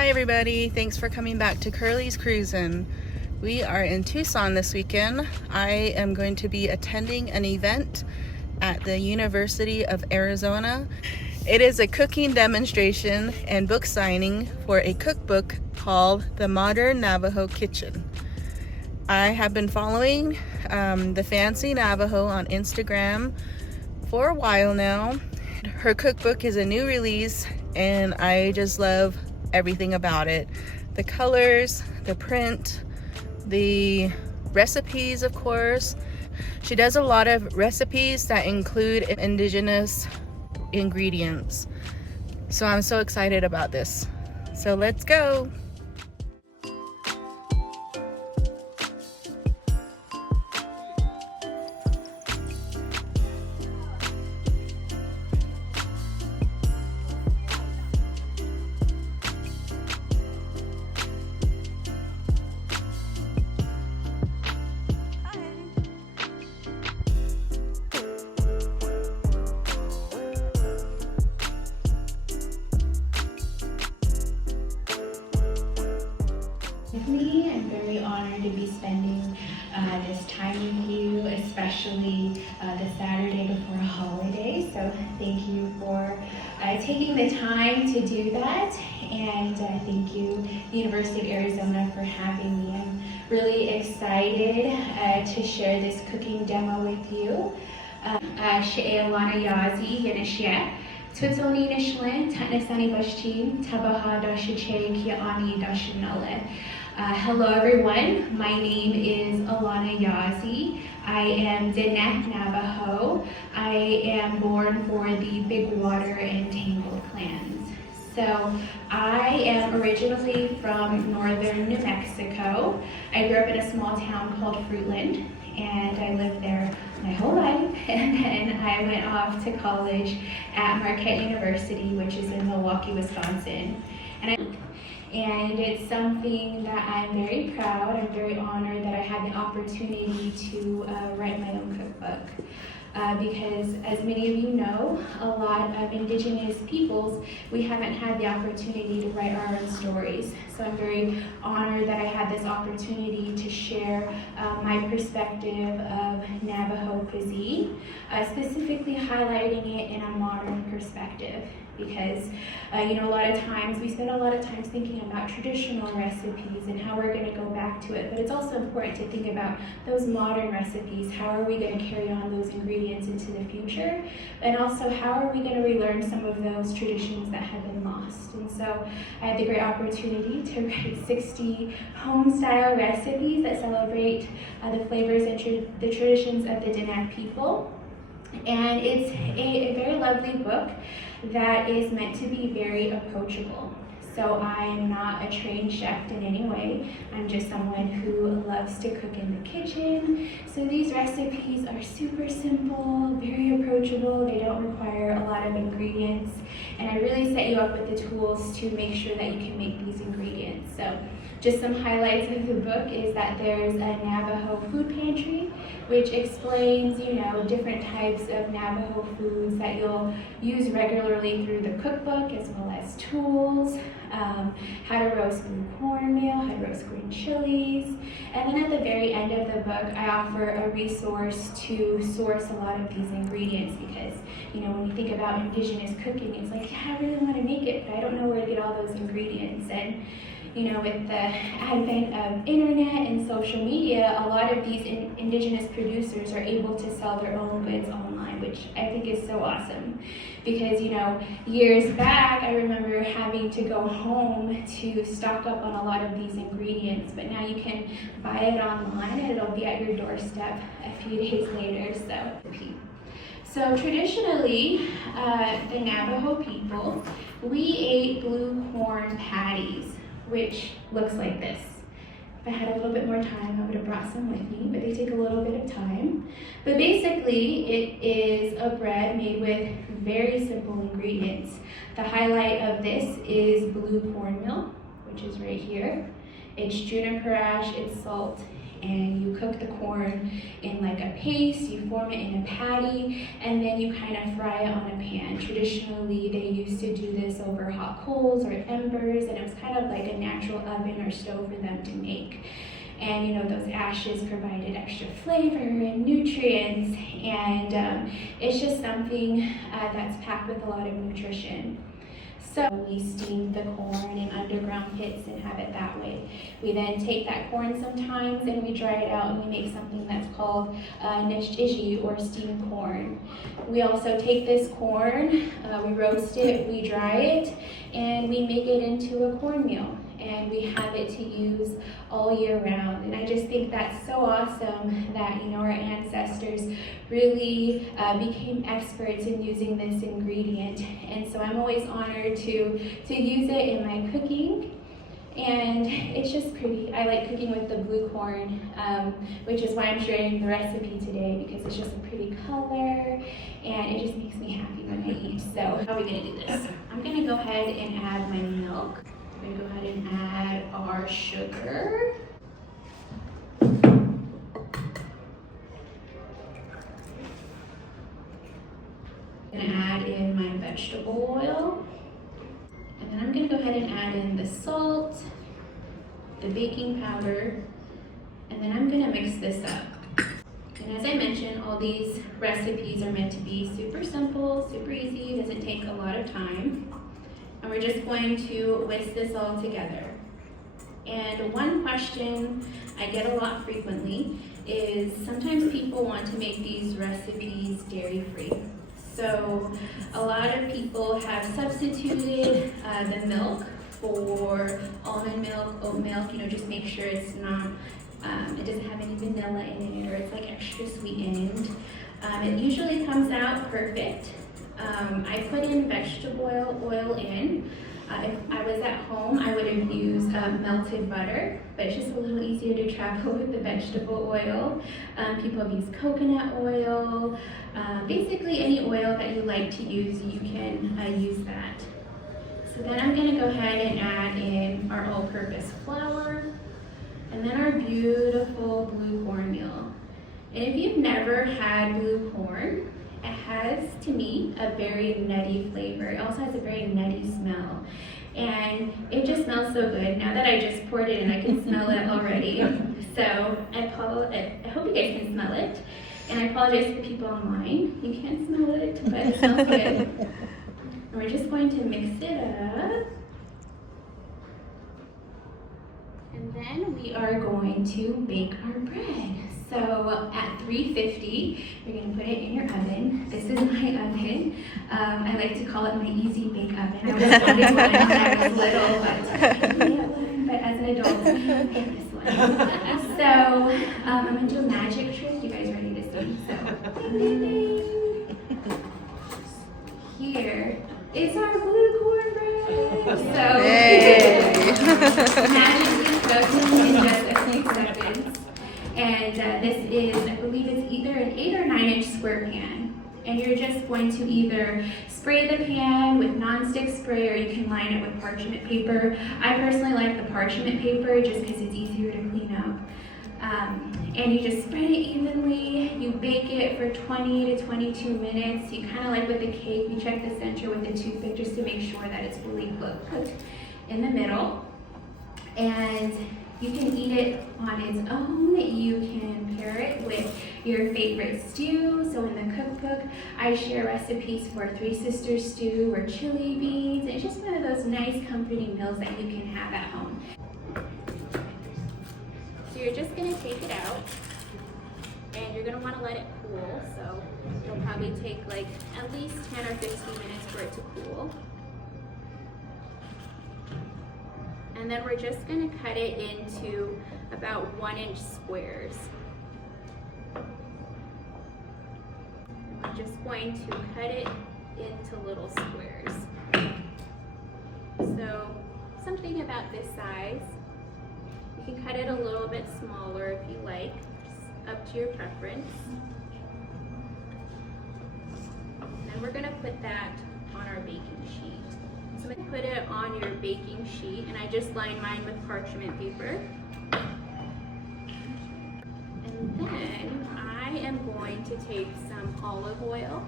Hi everybody, thanks for coming back to Curley's Crewzin. We are in Tucson this weekend. I am going to be attending an event at the University of Arizona. It is a cooking demonstration and book signing for a cookbook called The Modern Navajo Kitchen. I have been following the Fancy Navajo on Instagram for a while now. Her cookbook is a new release and I just love everything about it. The colors, the print, the recipes, of course. She does a lot of recipes that include indigenous ingredients. So I'm so excited about this. So let's go. I'm very honored to be spending this time with you, especially the Saturday before a holiday. So thank you for taking the time to do that, and thank you, University of Arizona, for having me. I'm really excited to share this cooking demo with you. She'elana Yazi Yanishia. Tutsoni Nishlin, Tatnasani Bashti, Tabaha Dashiche, Kiani Dashinale. Hello everyone, my name is Alana Yazi. I am Diné Navajo. I am born for the Big Water and Tangled clans. So I am originally from northern New Mexico. I grew up in a small town called Fruitland, and I lived there my whole life, and then I went off to college at Marquette University, which is in Milwaukee, Wisconsin. And it's something that I'm very proud, I'm very honored that I had the opportunity to write my own cookbook. Because as many of you know, a lot of indigenous peoples, we haven't had the opportunity to write our own stories. So I'm very honored that I had this opportunity to share my perspective of Navajo cuisine, specifically highlighting it in a modern perspective. Because a lot of times we spend a lot of time thinking about traditional recipes and how we're going to go back to it, but it's also important to think about those modern recipes. How are we going to carry on those ingredients into the future, and also how are we going to relearn some of those traditions that have been lost? And so I had the great opportunity to write 60 home-style recipes that celebrate the flavors and the traditions of the Diné people. And it's a very lovely book that is meant to be very approachable. So I am not a trained chef in any way. I'm just someone who loves to cook in the kitchen. So these recipes are super simple, very approachable. They don't require a lot of ingredients. And I really set you up with the tools to make sure that you can make these ingredients. So just some highlights of the book is that there's a Navajo food pantry, which explains, different types of Navajo foods that you'll use regularly through the cookbook, as well as tools, how to roast blue cornmeal, how to roast green chilies. And then at the very end of the book, I offer a resource to source a lot of these ingredients because, when you think about indigenous cooking, it's like, yeah, I really want to make it, but I don't know where to get all those ingredients. And with the advent of internet and social media, a lot of these indigenous producers are able to sell their own goods online, which I think is so awesome. Because, years back, I remember having to go home to stock up on a lot of these ingredients, but now you can buy it online and it'll be at your doorstep a few days later. So traditionally, the Navajo people, we ate blue corn patties, which looks like this. If I had a little bit more time, I would have brought some with me, but they take a little bit of time. But basically, it is a bread made with very simple ingredients. The highlight of this is blue cornmeal, which is right here. It's juniper ash, it's salt, and you cook the corn in like a paste, you form it in a patty, and then you kind of fry it on a pan. Traditionally, they used to do this over hot coals or embers, and it was kind of like a natural oven or stove for them to make. And you know, those ashes provided extra flavor and nutrients, and it's just something that's packed with a lot of nutrition. So we steam the corn in underground pits and have it that way. We then take that corn sometimes and we dry it out and we make something that's called nishiji, or steamed corn. We also take this corn, we roast it, we dry it, and we make it into a cornmeal. And we have it to use all year round. And I just think that's so awesome that, you know, our ancestors really became experts in using this ingredient. And so I'm always honored to use it in my cooking. And it's just pretty. I like cooking with the blue corn, which is why I'm sharing the recipe today, because it's just a pretty color and it just makes me happy when I eat. So how are we gonna do this? I'm gonna go ahead and add my milk. I'm going to go ahead and add our sugar. I'm going to add in my vegetable oil. And then I'm going to go ahead and add in the salt, the baking powder, and then I'm going to mix this up. And as I mentioned, all these recipes are meant to be super simple, super easy, doesn't take a lot of time. And we're just going to whisk this all together. And one question I get a lot frequently is sometimes people want to make these recipes dairy-free. So a lot of people have substituted the milk for almond milk, oat milk, you know, just make sure it's not, it doesn't have any vanilla in it, or it's like extra sweetened. It usually comes out perfect. I put in vegetable oil in. If I was at home, I would have used melted butter, but it's just a little easier to travel with the vegetable oil. People have used coconut oil. Basically any oil that you like to use, you can use that. So then I'm going to go ahead and add in our all-purpose flour, and then our beautiful blue cornmeal. And if you've never had blue corn, it has, to me, a very nutty flavor. It also has a very nutty smell. And it just smells so good. Now that I just poured it in, I can smell it already. So I hope you guys can smell it. And I apologize for people online. You can't smell it, but it smells good. And we're just going to mix it up. And then we are going to bake our bread. So at 350, you're going to put it in your oven. This is my oven. I like to call it my easy bake oven. I was wanted one when I was little, but as an adult, I have this one. So I'm going to do a magic trick. You guys ready to see? So ding, ding, ding. Here is our blue cornbread. So magically cooked in just a few seconds. And this is, I believe it's either an 8 or 9 inch square pan. And you're just going to either spray the pan with nonstick spray, or you can line it with parchment paper. I personally like the parchment paper just because it's easier to clean up. And you just spread it evenly. You bake it for 20 to 22 minutes. You kind of like with the cake, you check the center with a toothpick just to make sure that it's fully cooked in the middle. And you can eat it on its own. You can pair it with your favorite stew. So in the cookbook, I share recipes for Three Sisters stew or chili beans. It's just one of those nice, comforting meals that you can have at home. So you're just gonna take it out, and you're gonna wanna let it cool. So it'll probably take like at least 10 or 15 minutes for it to cool. And then we're just going to cut it into about 1 inch squares. We're just going to cut it into little squares. So something about this size. You can cut it a little bit smaller if you like, just up to your preference. And then we're going to put that on our baking sheet. So I'm going to put it on your baking sheet, and I just line mine with parchment paper. then I am going to take some olive oil.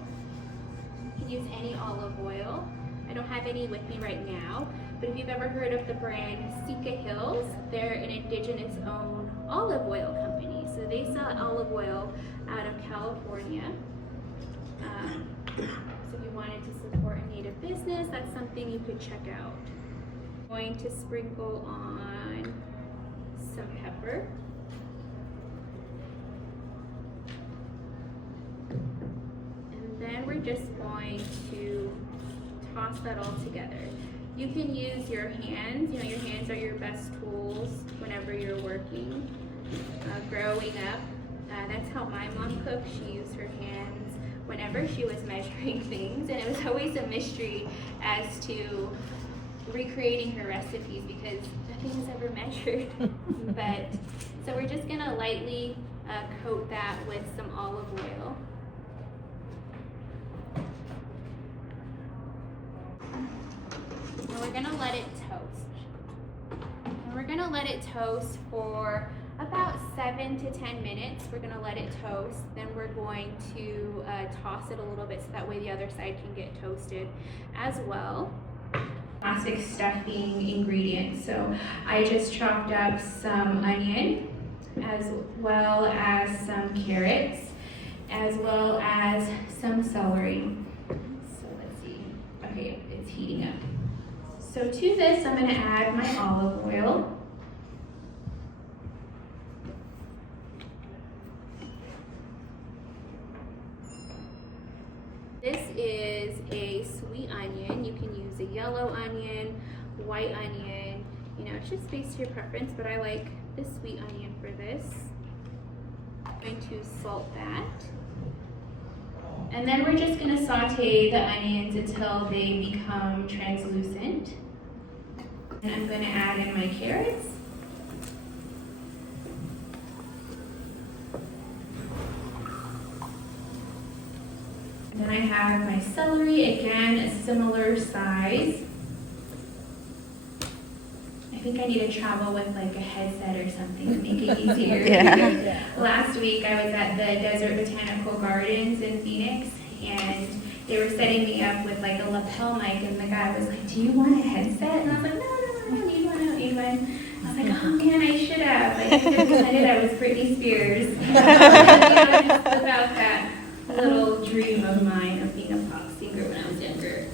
You can use any olive oil. I don't have any with me right now, but if you've ever heard of the brand Sika Hills, they're an indigenous owned olive oil company. So they sell olive oil out of California. So if you wanted to support a native business, that's something you could check out. I'm going to sprinkle on some pepper. And then we're just going to toss that all together. You can use your hands. You know, your hands are your best tools whenever you're working. Growing up, that's how my mom cooked. She used her hands whenever she was measuring things, and it was always a mystery as to recreating her recipes because nothing was ever measured. But so we're just gonna lightly coat that with some olive oil. And we're gonna let it toast. And we're gonna let it toast for about 7 to 10 minutes. We're gonna let it toast. Then we're going to toss it a little bit so that way the other side can get toasted as well. Classic stuffing ingredients. So I just chopped up some onion, as well as some carrots, as well as some celery. So let's see. Okay, it's heating up. So to this, I'm gonna add my olive oil. This is a sweet onion. You can use a yellow onion, white onion, you know, it's just based on your preference, but I like the sweet onion for this. I'm going to salt that. And then we're just gonna saute the onions until they become translucent. And I'm gonna add in my carrots. And then I have my celery, again, a similar size. I think I need to travel with like a headset or something to make it easier. Yeah. Last week I was at the Desert Botanical Gardens in Phoenix, and they were setting me up with like a lapel mic, and the guy was like, "Do you want a headset?" And I was like, "No, I don't need one, I don't need one." I was like, "Oh man, I should have. I could have pretended I was Britney Spears." About that little dream of mine of being a pop singer when I was younger.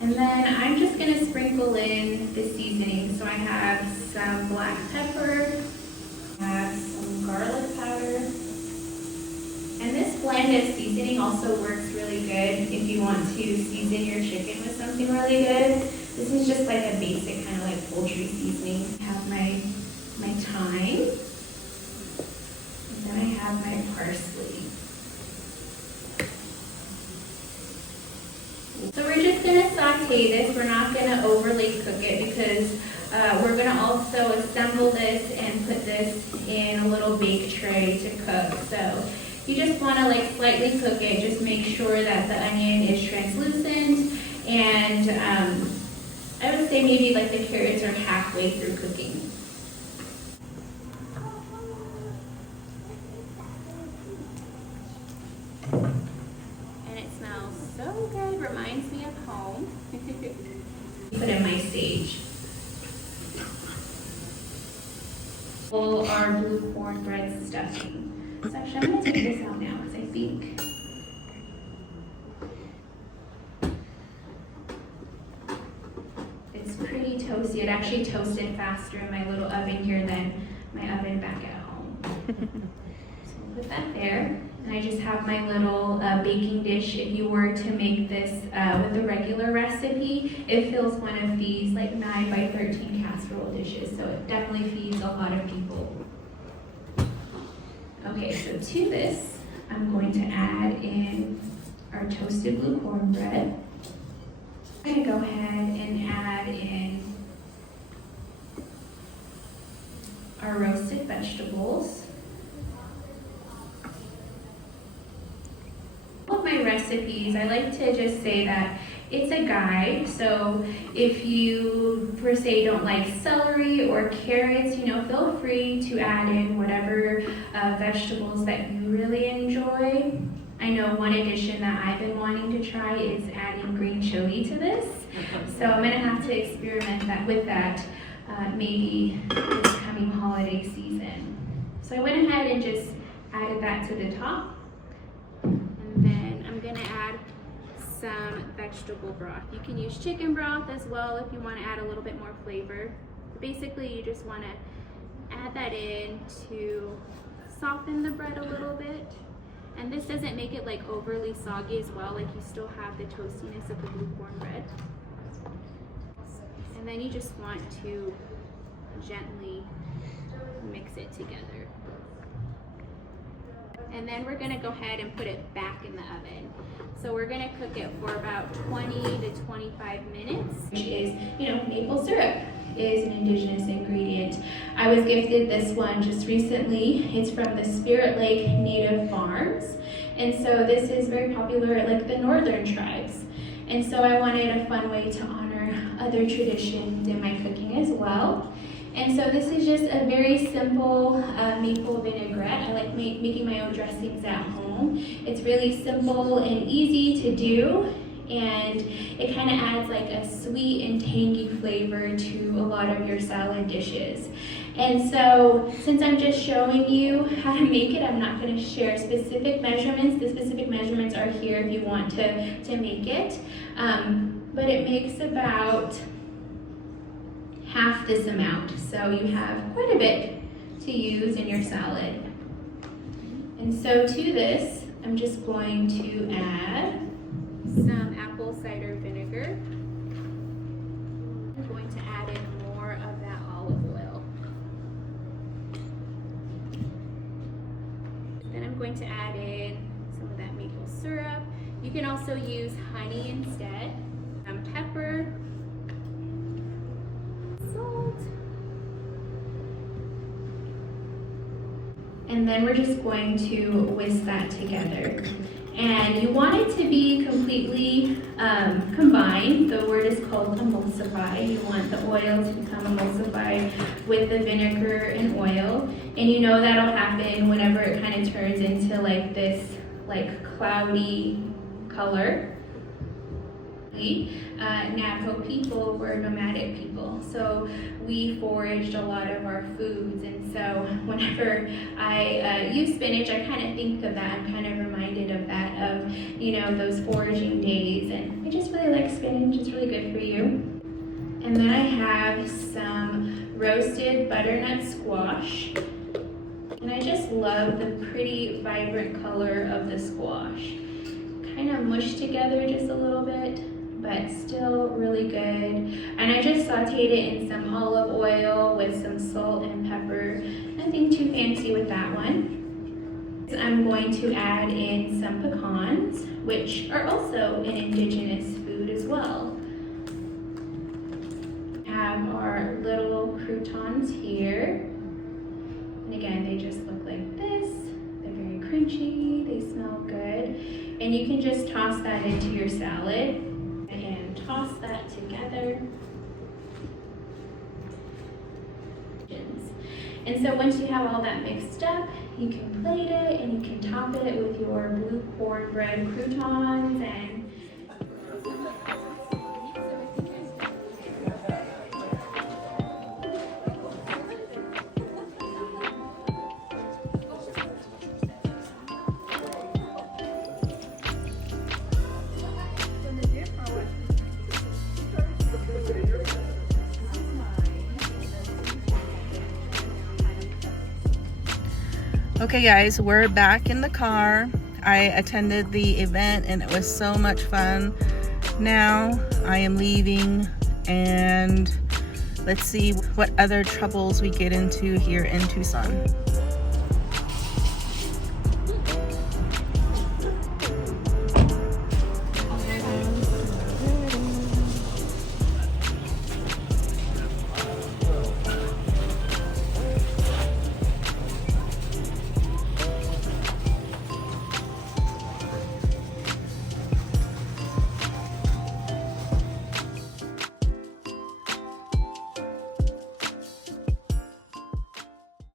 And then I'm just going to sprinkle in the seasoning. So I have some black pepper, I have some garlic powder. And this blend of seasoning also works really good if you want to season your chicken with something really good. This is just like a basic kind of like poultry seasoning. I have my thyme. And then I have my parsley. So we're just going to saute this. We're not going to overly cook it because we're going to also assemble this and put this in a little bake tray to cook. So you just want to like slightly cook it. Just make sure that the onion is translucent, and I would say maybe like the carrots are halfway through cooking. And it smells so good, reminds me of home. Put in my sage. Our blue cornbread stuffing. So actually I'm going to take this out now because I think it's pretty toasty. It actually toasted faster in my little oven here than my oven back at home. So I'll put that there. And I just have my little baking dish. If you were to make this with a regular recipe, it fills one of these like 9 by 13 casserole dishes. So it definitely feeds a lot of people. Okay, so to this, I'm going to add in our toasted blue cornbread. I'm going to go ahead and add in our roasted vegetables. All of my recipes, I like to just say that It's a guide, so if you, per se, don't like celery or carrots, feel free to add in whatever vegetables that you really enjoy. I know one addition that I've been wanting to try is adding green chili to this, so I'm gonna have to experiment with that maybe this coming holiday season. So I went ahead and just added that to the top, and then I'm gonna add some vegetable broth. You can use chicken broth as well if you want to add a little bit more flavor. Basically, you just want to add that in to soften the bread a little bit. And this doesn't make it like overly soggy as well, like you still have the toastiness of the lukewarm bread. And then you just want to gently mix it together. And then we're gonna go ahead and put it back in the oven. So we're gonna cook it for about 20 to 25 minutes. Which is, maple syrup is an indigenous ingredient. I was gifted this one just recently. It's from the Spirit Lake Native Farms. And so this is very popular at like the northern tribes. And so I wanted a fun way to honor other traditions in my cooking as well. And so this is just a very simple maple vinaigrette. I like making my own dressings at home. It's really simple and easy to do, and it kind of adds like a sweet and tangy flavor to a lot of your salad dishes. And so since I'm just showing you how to make it, I'm not going to share specific measurements. The specific measurements are here if you want to make it. But it makes about half this amount, so you have quite a bit to use in your salad. And so to this, I'm just going to add some apple cider vinegar. I'm going to add in more of that olive oil. Then I'm going to add in some of that maple syrup. You can also use honey instead. Pepper, salt, and then we're just going to whisk that together. And you want it to be completely combined. The word is called emulsify. You want the oil to become emulsified with the vinegar and oil. And that'll happen whenever it kind of turns into like this cloudy color. Navajo people were nomadic people, so we foraged a lot of our foods, and so whenever I use spinach, I kind of think of that. I'm kind of reminded of that, of those foraging days, and I just really like spinach. It's really good for you. And then I have some roasted butternut squash, and I just love the pretty vibrant color of the squash. Kind of mushed together just a little bit, but still really good. And I just sauteed it in some olive oil with some salt and pepper. Nothing too fancy with that one. I'm going to add in some pecans, which are also an indigenous food as well. We have our little croutons here. And again, they just look like this. They're very crunchy, they smell good. And you can just toss that into your salad. Toss that together. And so once you have all that mixed up, you can plate it and you can top it with your blue cornbread croutons and Okay guys, we're back in the car. I attended the event and it was so much fun. Now I am leaving, and let's see what other troubles we get into here in Tucson.